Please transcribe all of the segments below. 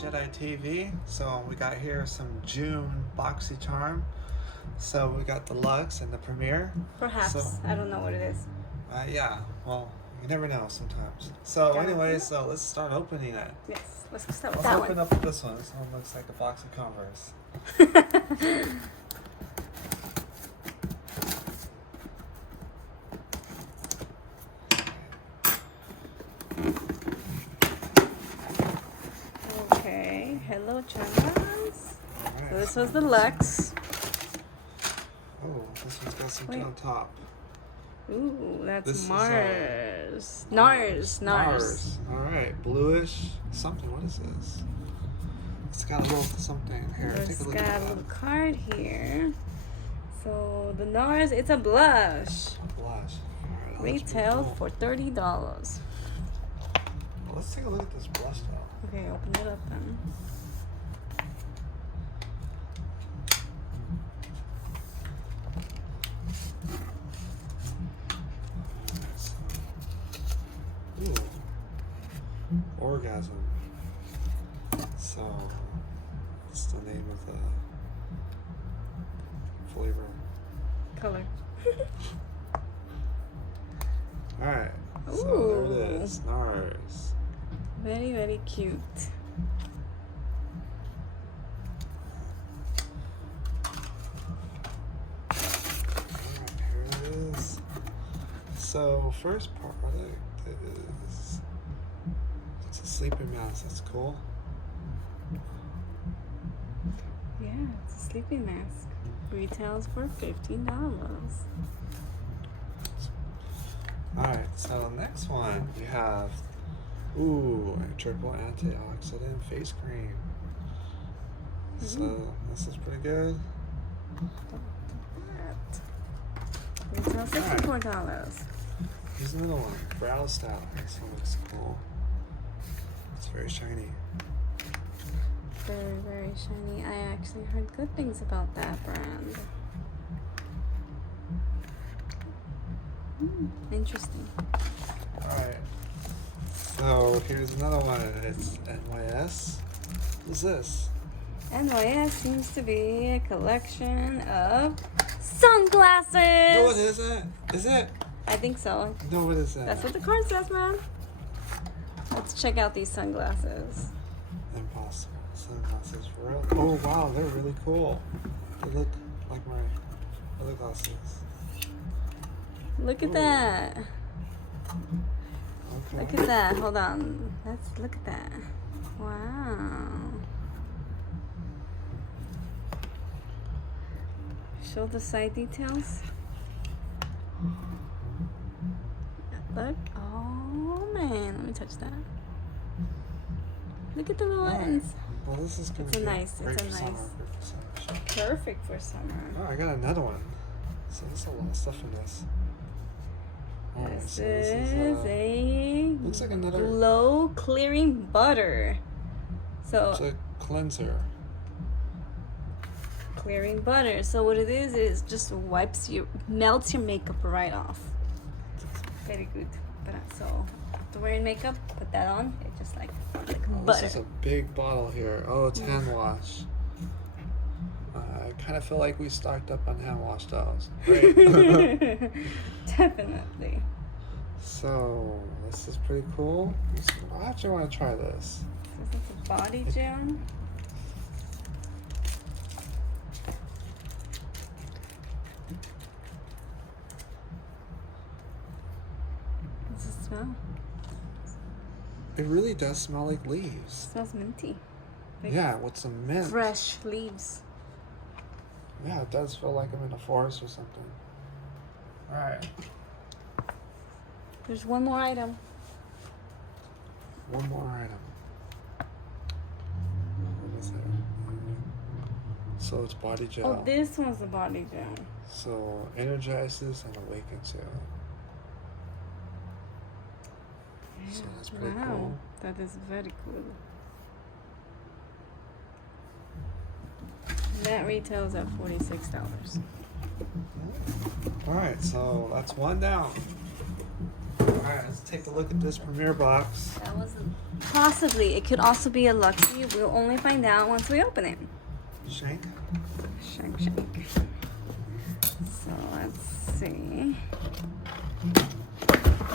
Jedi TV. So we got here some June Boxycharm. So we got the LUXE and the Premiere. Perhaps. So, I don't know what it is. yeah, well, you never know sometimes. So anyways, so let's start opening it. Yes, let's start with Let's that open one. up with this one. This one looks like a box of Converse. Okay, hello Charles. Alright, So this was the LUXE. Oh, this one's got something on top. Ooh, that's This is, Mars. Nars. Alright, bluish something. What is this? It's got a little something here. It's Take a look got at a that. little card here. So the Nars, it's a blush. A blush. Alright, that looks pretty Retail cool. for $30. Well, let's take a look at this blush though. Okay, open it up then. Ooh. Orgasm. So, it's the name of the flavor. Color. Alright. So there it is. Nars. Very, very cute. Here it is. So first part is it's a sleeping mask. That's cool. Yeah, it's a sleeping mask. Retails for $15. Alright, so the next one we have a triple antioxidant face cream. So this is pretty good. Retails $64. Here's another one, brow style. This one looks cool. It's very shiny. Very, very shiny. I actually heard good things about that brand. Interesting. Alright. So here's another one. It's NYS. What's this? NYS seems to be a collection of sunglasses. No, it isn't. Is it? I think so. No, it isn't. That's what the card says, man. Let's check out these sunglasses. Impossible. Sunglasses for real. Oh wow, they're really cool. They look like my other glasses. Look at Ooh. that. Okay. Look at that. Hold on. Let's look at that. Wow. Show the side details. Look. Oh man, let me touch that. Look at the little ends. Well, this is gonna It's a be nice- great it's a for summer, nice- great for summer. Perfect for summer. Oh, I got another one. So there's a lot of stuff in this. Alright, This so is a looks like another. glow clearing butter. So It's a cleanser. clearing butter. So what it is just melts your makeup right off. Very good. But so after wearing makeup, put that on. It's just like Oh, butter. this is a big bottle here. Oh, it's hand wash. I kind of feel like we stocked up on hand wash towels. Great. Definitely. So this is pretty cool. I actually want to try this. This is a body gel. What's it smell? It really does smell like leaves. Smells minty. Like Yeah, with some mint. fresh leaves. Yeah, it does feel like I'm in a forest or something. Alright, There's one more item. one more item. What is that? So it's body gel. Oh, this one's the body gel. So energizes and awakens you. So that's pretty Wow, cool. that is very cool. That retails at $46. Alright, so that's one down. Alright. Alright, let's take a look at this premiere box. That was possibly. It could also be a LUXE. We'll only find out once we open it. Shank. Shank, shank. So let's see.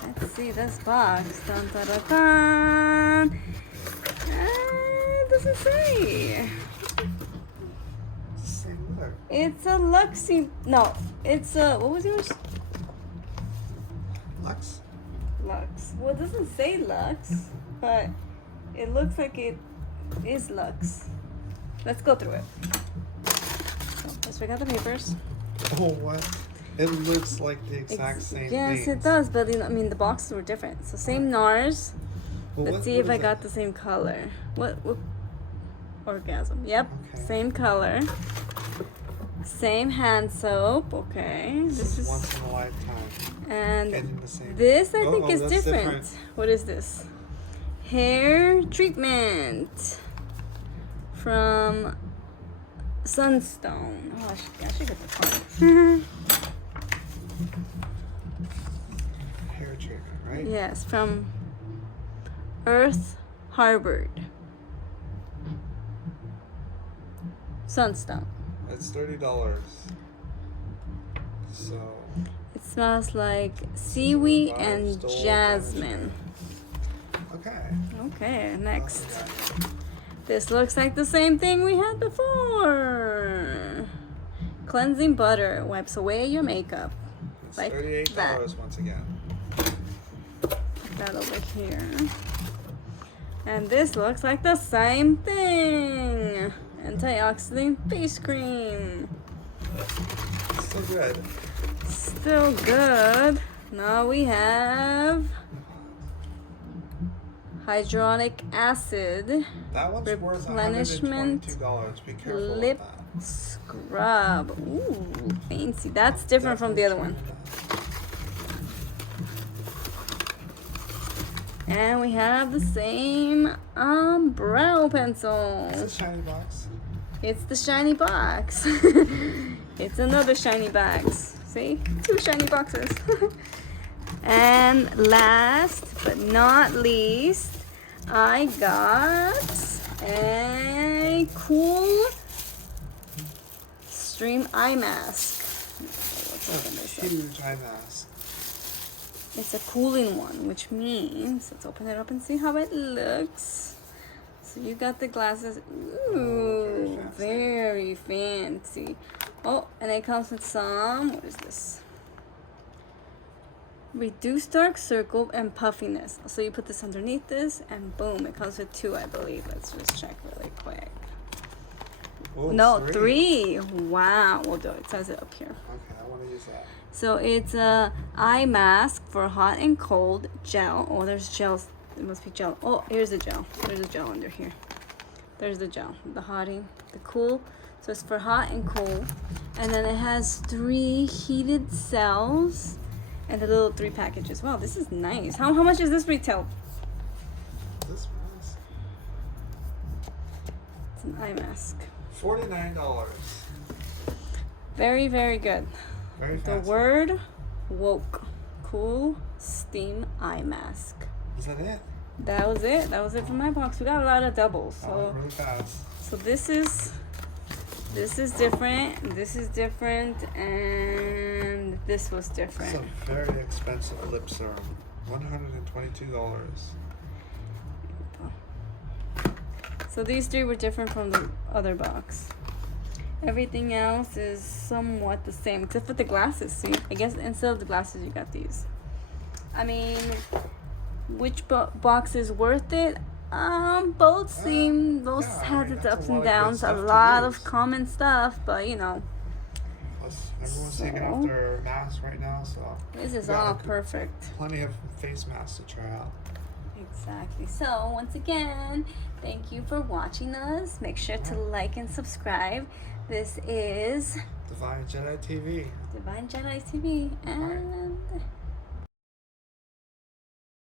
Let's see this box. Dun, dun, dun, dun. It doesn't say. It's the same look. It's a LUXE. No, it's a. What was yours? LUXE. LUXE. Well, it doesn't say LUXE, but it looks like it is LUXE. Let's go through it. So first we got the papers. Oh, what? It looks like the exact same Yes, things. it does, but you know, I mean the boxes were different. So same NARS. Well, Let's see if I got the same color. What? Orgasm. Yep. Okay. Same color. Same hand soap. Okay. This is once in a lifetime. And Getting the same. this I think is that's different. What is this? Hair treatment from Sunstone. Oh, I should get the front. Hair treatment, right? Yes, from Earth Harbored. Sunstone. It's $30. So. It smells like seaweed Silver and stole jasmine. Okay. Okay, next. This looks like the same thing we had before. Cleansing butter wipes away your makeup. It's Like $38 that. once again. Put that over here. And this looks like the same thing. Antioxidant face cream. Still good. Still good. Now we have hyaluronic acid That one's worth replenishment $122. Be careful lip with that. scrub. Ooh, fancy. That's different from the other one. And we have the same brow pencil. It's a shiny box. It's the shiny box. It's another shiny box. See? 2 shiny boxes. And last but not least, I got a cool stream eye mask. Let's open this up. Huge eye mask. It's a cooling one, which means, let's open it up and see how it looks. So you got the glasses. Ooh, very fancy. Oh, and it comes with some, what is this? Reduce dark circle and puffiness. So you put this underneath this, and boom, it comes with 2, I believe. Let's just check really quick. Oh, No, 3. Wow. Well, it says it up here. Okay, I want to use that. So it's a eye mask for hot and cold gel. Oh, there's gels. It must be gel. Oh, here's the gel. There's a gel under here. There's the gel. The hottie, the cool. So it's for hot and cool. And then it has 3 heated cells and the little 3 packages. Wow, this is nice. How much is this retail? This one's It's an eye mask. $49. Very, very good. Very The fancy. word woke. Cool steam eye mask. Is that it? That was it. That was it for my box. We got a lot of doubles. Oh, really fast. So this is different. This is different, and this was It's different. a very expensive lip serum. $122. So these 3 were different from the other box. Everything else is somewhat the same, except for the glasses. See, I guess instead of the glasses, you got these. I mean, which box is worth it? Both seem, both yeah, I had mean, its that's ups a lot and of good downs. A stuff to lot use. of common stuff, but you know, Plus, everyone's taking off their masks right now, so this is we got all a- perfect. plenty of face masks to try out. Exactly. So once again, thank you for watching us. Make sure to like and subscribe. This is Divine Jedi TV. Divine Jedi TV, and